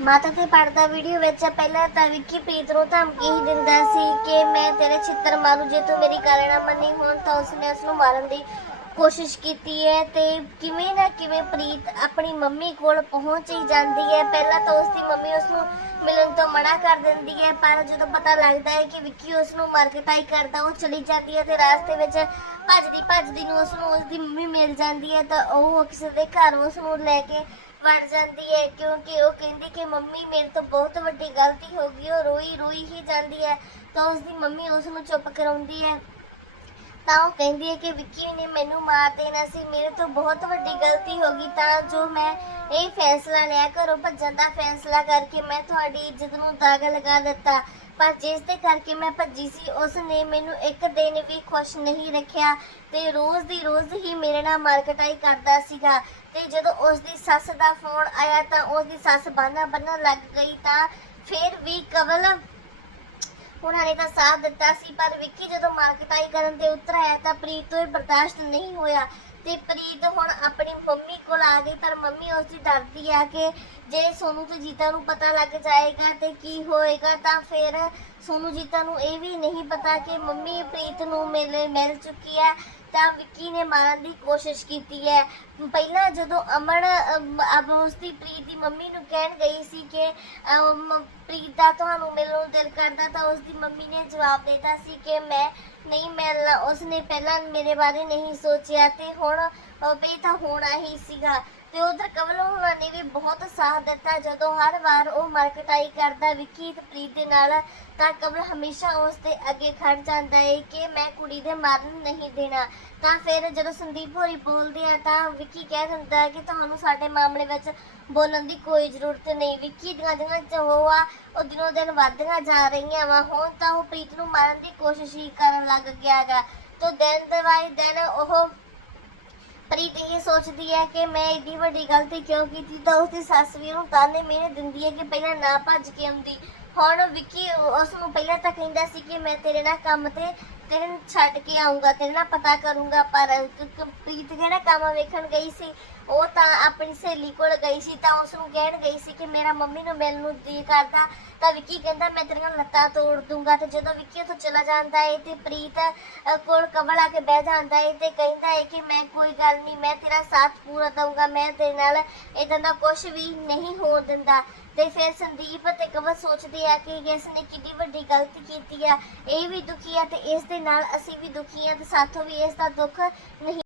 ਮਾਤਾ ਤੇ ਪੜਦਾ ਵੀਡੀਓ ਵਿੱਚ ਪਹਿਲਾਂ ਤਾਂ ਵਿੱਕੀ ਪ੍ਰੀਤ ਨੂੰ ਧਮਕੀ ਹੀ ਦਿੰਦਾ ਸੀ ਕਿ ਮੈਂ ਤੇਰੇ ਛਿੱਤਰ ਮਾਰੂ, ਜੇ ਤੂੰ ਮੇਰੀ ਗੱਲ ਨਾ ਮੰਨੀ ਹੁਣ ਤਾਂ ਉਸਨੇ ਉਸ ਨੂੰ ਮਾਰਨ ਦੀ ਕੋਸ਼ਿਸ਼ ਕੀਤੀ ਹੈ ਤੇ ਕਿਵੇਂ ਨਾ ਕਿਵੇਂ ਪ੍ਰੀਤ ਆਪਣੀ ਮੰਮੀ ਕੋਲ ਪਹੁੰਚ ਹੀ ਜਾਂਦੀ ਹੈ। ਪਹਿਲਾਂ ਤਾਂ ਉਸ ਦੀ ਮੰਮੀ ਉਸ ਨੂੰ ਮਿਲਣ ਤੋਂ ਮਨਾ ਕਰ ਦਿੰਦੀ ਹੈ, ਪਰ ਜਦੋਂ ਪਤਾ ਲੱਗਦਾ ਹੈ ਕਿ ਵਿੱਕੀ ਉਸ ਨੂੰ ਮਾਰਕਟਾਈ ਕਰਦਾ, ਉਹ ਚਲੀ ਜਾਂਦੀ ਹੈ ਤੇ ਰਾਸਤੇ ਵਿੱਚ ਭੱਜਦੀ ਭੱਜਦੀ ਨੂੰ ਉਸ ਨੂੰ ਉਸ ਦੀ ਮੰਮੀ ਮਿਲ ਜਾਂਦੀ ਹੈ ਤਾਂ ਉਹ ਕਿਸੇ ਦੇ ਘਰ ਉਸ ਨੂੰ ਲੈ ਕੇ ਵੜ ਜਾਂਦੀ ਹੈ ਕਿਉਂਕਿ ਉਹ ਕਹਿੰਦੀ ਕਿ ਮੰਮੀ ਮੇਰੇ ਤੋਂ ਬਹੁਤ ਵੱਡੀ ਗਲਤੀ ਹੋ ਗਈ, ਉਹ ਰੋਈ ਰੋਈ ਹੀ ਜਾਂਦੀ ਹੈ ਤਾਂ ਉਸ ਦੀ ਮੰਮੀ ਉਸ ਨੂੰ ਚੁੱਪ ਕਰਾਉਂਦੀ ਹੈ। ਤਾਂ ਉਹ ਕਹਿੰਦੀ ਹੈ ਕਿ ਵਿੱਕੀ ਨੇ ਮੈਨੂੰ ਮਾਰ ਦੇਣਾ ਸੀ। ਮੇਰੇ ਤੋਂ ਬਹੁਤ ਵੱਡੀ ਗਲਤੀ ਹੋ ਗਈ ਤਾਂ ਜੋ ਮੈਂ ਇਹ ਫੈਸਲਾ ਲਿਆ, ਘਰੋਂ ਭੱਜਣ ਦਾ ਫੈਸਲਾ ਕਰਕੇ ਮੈਂ ਤੁਹਾਡੀ ਇੱਜ਼ਤ ਨੂੰ ਦਾਗ ਲਗਾ ਦਿੱਤਾ। ਪਰ ਜਿਸ ਦੇ ਕਰਕੇ ਮੈਂ ਭੱਜੀ ਸੀ ਉਸ ਨੇ ਮੈਨੂੰ ਇੱਕ ਦਿਨ ਵੀ ਖੁਸ਼ ਨਹੀਂ ਰੱਖਿਆ ਤੇ ਰੋਜ਼ ਦੀ ਰੋਜ਼ ਹੀ ਮੇਰੇ ਨਾਲ ਮਾਰਕਟਾਈ ਕਰਦਾ ਸੀਗਾ। ਤੇ ਜਦੋਂ ਉਸ ਦੀ ਸੱਸ ਦਾ ਫੋਨ ਆਇਆ ਤਾਂ ਉਸ ਦੀ ਸੱਸ ਬਾਨਾ ਬੰਨਣ ਲੱਗ ਗਈ ਤਾਂ ਫਿਰ ਵੀ ਕਵਲ ਉਹਨਾਂ ਨੇ ਤਾਂ ਸਾਥ ਦਿੱਤਾ ਸੀ, ਪਰ ਵਿੱਕੀ ਜਦੋਂ ਮਾਰਕਟਾਈ ਕਰਨ ਤੇ ਉਤਰ ਆਇਆ ਤਾਂ ਪ੍ਰੀਤ ਤੋਂ ਇਹ ਬਰਦਾਸ਼ਤ ਨਹੀਂ ਹੋਇਆ ਤੇ ਪ੍ਰੀਤ ਹੁਣ ਆਪਣੀ ਮੰਮੀ ਕੋਲ ਆ ਗਈ, ਪਰ ਮੰਮੀ ਉਸ ਦੀ ਡਰਦੀ ਆ ਕਿ ਜੇ ਸੋਨੂ ਤੇ ਜੀਤਾ ਨੂੰ ਪਤਾ ਲੱਗ ਜਾਏਗਾ ਤੇ ਕੀ ਹੋਏਗਾ ਤਾਂ ਫਿਰ ਸੋਨੂ ਜੀਤਾ ਨੂੰ ਇਹ ਵੀ ਨਹੀਂ ਪਤਾ ਕਿ ਮੰਮੀ ਪ੍ਰੀਤ ਨੂੰ ਮਿਲ ਮਿਲ ਚੁੱਕੀ ਹੈ ਤਾਂ ਵਿੱਕੀ ਨੇ ਮਾਰਨ ਦੀ ਕੋਸ਼ਿਸ਼ ਕੀਤੀ ਹੈ। ਪਹਿਲਾਂ ਜਦੋਂ ਅਮਨ ਅਮ, ਅਬ ਉਸ ਪ੍ਰੀਤ ਦੀ ਮੰਮੀ ਨੂੰ ਕਹਿਣ ਗਈ ਸੀ ਕਿ ਪ੍ਰੀਤ ਦਾ ਤੁਹਾਨੂੰ ਮਿਲਣ ਨੂੰ ਦਿਲ ਕਰਦਾ ਤਾਂ ਉਸਦੀ ਮੰਮੀ ਨੇ ਜਵਾਬ ਦਿੱਤਾ ਸੀ ਕਿ ਮੈਂ ਨਹੀਂ ਮਿਲਣਾ ਉਸਨੇ ਪਹਿਲਾਂ ਮੇਰੇ ਬਾਰੇ ਨਹੀਂ ਸੋਚਿਆ ਤੇ ਹੁਣ ਅ, ਤਾਂ ਹੋਣਾ ਹੀ ਸੀਗਾ। ਤੇ ਉਧਰ ਕਮਲ ਹੋਣਾ ਨੇ ਵੀ ਬਹੁਤ ਸਾਥ ਦਿੱਤਾ। ਜਦੋਂ ਹਰ ਵਾਰ ਉਹ ਮਾਰਕਟਾਈ ਕਰਦਾ ਵਿੱਕੀ ਤੇ ਪ੍ਰੀਤ ਦੇ ਨਾਲ, ਤਾਂ ਕਮਲ ਹਮੇਸ਼ਾ ਉਸ ਦੇ ਅੱਗੇ ਖੜ ਜਾਂਦਾ ਏ ਕਿ ਮੈਂ ਕੁੜੀ ਦੇ ਮਰਨ ਨਹੀਂ ਦੇਣਾ। ਤਾਂ ਫਿਰ ਜਦੋਂ ਸੰਦੀਪ ਹੋਰੀ ਬੋਲਦੇ ਆ, ਤਾਂ ਵਿੱਕੀ ਕਹਿ ਦਿੰਦਾ ਹੈ ਕਿ ਤੁਹਾਨੂੰ ਸਾਡੇ ਮਾਮਲੇ ਵਿੱਚ ਬੋਲਣ ਦੀ ਕੋਈ ਜ਼ਰੂਰਤ ਨਹੀਂ। ਵਿੱਕੀ ਦੀਆਂ ਦੀਆਂ ਜੋ ਆ ਉਹ ਦਿਨੋਂ ਦਿਨ ਵੱਧਦੀਆਂ ਜਾ ਰਹੀਆਂ ਵਾ। ਹੁਣ ਤਾਂ ਉਹ ਪ੍ਰੀਤ ਨੂੰ ਮਾਰਨ ਦੀ ਕੋਸ਼ਿਸ਼ ਹੀ ਕਰਨ ਲੱਗ ਗਿਆ ਹੈਗਾ ਤਾਂ ਦਿਨ ਦਵਾਈ ਦਿਨ ਉਹ ਪ੍ਰੀਤ ਇਹ ਸੋਚਦੀ ਹੈ ਕਿ ਮੈਂ ਏਡੀ ਵੱਡੀ ਗਲਤੀ ਕਿਉਂ ਕੀਤੀ? ਤਾਂ ਉਸਦੀ ਸੱਸ ਵੀ ਉਹਨੂੰ ਤਾਨੇ ਮੇਰੇ ਦਿੰਦੀ ਹੈ ਕਿ ਪਹਿਲਾਂ ਨਾ ਭੱਜ ਕੇ ਆਉਂਦੀ। ਹੁਣ ਵਿੱਕੀ ਉਸ ਨੂੰ ਪਹਿਲਾਂ ਤਾਂ ਕਹਿੰਦਾ ਸੀ ਕਿ ਮੈਂ ਤੇਰੇ ਨਾਲ ਕੰਮ ਤੇ, ਤੇਰੇ ਨੂੰ ਛੱਡ ਕੇ ਆਉਂਗਾ ਤੇਰੇ ਨਾਲ ਪਤਾ ਕਰੂੰਗਾ, ਪਰ ਕ- ਪ੍ਰੀਤ ਜਿਹੜਾ ਕੰਮ ਵੇਖਣ ਗਈ ਸੀ। ਉਹ ਤਾਂ ਆਪਣੀ ਸਹੇਲੀ ਕੋਲ ਗਈ ਸੀ ਤਾਂ ਉਸ ਨੂੰ ਕਹਿਣ ਗਈ ਸੀ ਕਿ ਮੇਰਾ ਮੰਮੀ ਨੂੰ ਮਿਲਣ ਨੂੰ ਜੀ ਕਰਦਾ ਤਾਂ ਵਿੱਕੀ ਕਹਿੰਦਾ ਮੈਂ ਤੇਰੀਆਂ ਲੱਤਾਂ ਤੋੜ ਦੂੰਗਾ। ਤੇ ਜਦੋਂ ਵਿੱਕੀ ਉੱਥੋਂ ਚਲਾ ਜਾਂਦਾ ਹੈ ਤੇ ਪ੍ਰੀਤ ਅ, ਕੋਲ ਕਮਲ ਆ ਕੇ ਬਹਿ ਜਾਂਦਾ ਹੈ ਤੇ ਕਹਿੰਦਾ ਹੈ ਕਿ ਮੈਂ ਕੋਈ ਗੱਲ ਨਹੀਂ ਮੈਂ ਤੇਰਾ ਸਾਥ ਪੂਰਾ ਦਊਂਗਾ ਮੈਂ ਤੇਰੇ ਨਾਲ ਇਦਾਂ ਦਾ ਕੁਝ ਵੀ ਨਹੀਂ ਹੋਣ ਦਿੰਦਾ। ਤੇ ਫਿਰ ਸੰਦੀਪ ਤੇ ਕਮਲ ਸੋਚਦੇ ਆ ਕਿ ਇਸ ਨੇ ਕਿੰਨੀ ਵੱਡੀ ਗਲਤੀ ਕੀਤੀ ਆ ਇਹ ਵੀ ਦੁਖੀ ਆ ਤੇ ਇਸ ਦੇ ਨਾਲ ਅਸੀਂ ਵੀ ਦੁਖੀ ਆ ਤੇ ਸਾਥੋਂ ਵੀ ਇਸ ਦਾ ਦੁੱਖ ਨਹੀਂ